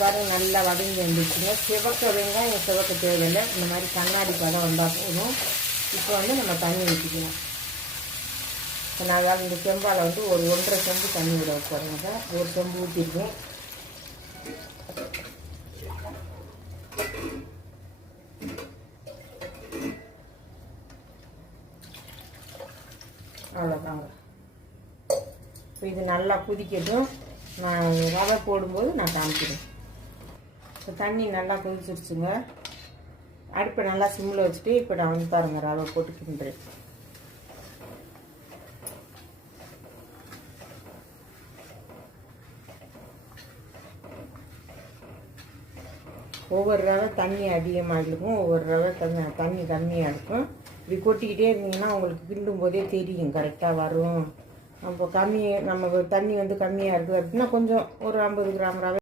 பாருங்கள் நல்லா வதங்கி வந்துருச்சுங்க. சிவக்க வெங்காயம் சிவக்க தேவையில்லை, இந்த மாதிரி கண்ணாடி பதம் வந்தால் போதும். இப்போ வந்து நம்ம தண்ணி ஊற்றிக்கலாம். இப்போ நான் இந்த செம்பால் வந்து ஒரு 1.5 செம்பு தண்ணி விட போகிறேங்க. ஒரு செம்பு ஊற்றிருக்கேன். அவ்வளோதாங்க. இப்போ இது நல்லா கொதிக்கட்டும். நான் ரவை போடும்போது நான் காமிக்கிறேன். இப்போ தண்ணி நல்லா கொதிச்சிருச்சுங்க. அடுப்பை நல்லா சிம்மில் வச்சுட்டு இப்போ நான் வந்து பாருங்கள் ரவை போட்டு கிண்டுறேன். ஒவ்வொரு ரவை தண்ணி அதிகமாக இருக்கும், ஒவ்வொரு ரவை தண்ணி கம்மியாக இருக்கும். இப்படி கொட்டிக்கிட்டே இருந்தீங்கன்னா உங்களுக்கு கிண்டும் போதே தெரியும் கரெக்டாக வரும். நம்ம தண்ணி வந்து கம்மியாக இருக்குது அப்படின்னா கொஞ்சம் ஒரு 50 கிராம் ரவை